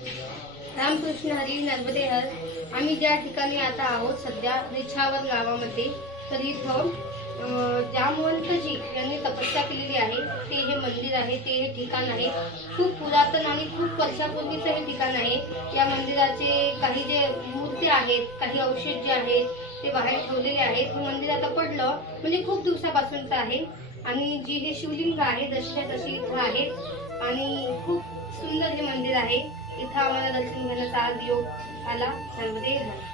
रामकृष्ण हरी नर्मदे हर। आम्ही ज्या ठिकाणी आता आहोत सध्या रिछावर गावामध्ये, तर इथं जामवंतजी यांनी तपस्या केलेली आहे ते हे मंदिर आहे, ते हे ठिकाण आहे। खूप पुरातन आणि खूप वर्षापूर्वीचं हे ठिकाण आहे। या मंदिराचे काही जे मूर्ती आहेत, काही अवशेष जे आहेत ते बाहेर ठेवलेले आहेत। हे मंदिर आता पडलं म्हणजे खूप दिवसापासूनचं आहे आणि जी हे शिवलिंग आहे जशी तशी इथं आहे आणि खूप सुंदर हे मंदिर आहे। इथं आम्हाला दर्शन घेण्याचा आज योग आला। नर्मदे हर।